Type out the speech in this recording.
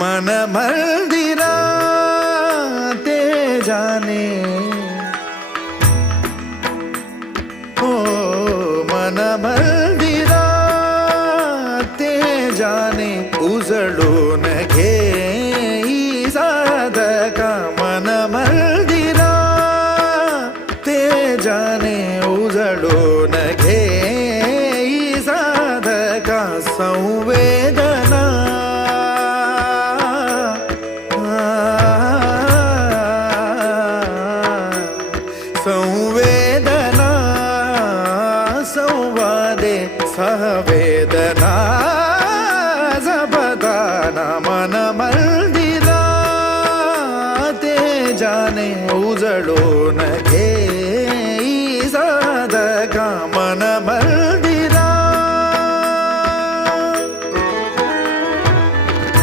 मन मंदिरा ते जाने हो मन मंदिरा ते जाने उजळून घे साधका मन मंदिरा ते जाने उजळून घे साधका संवेदना संवेदना संवादे सहवेदना जपदाना मन मंदिरा ते जाने उजळून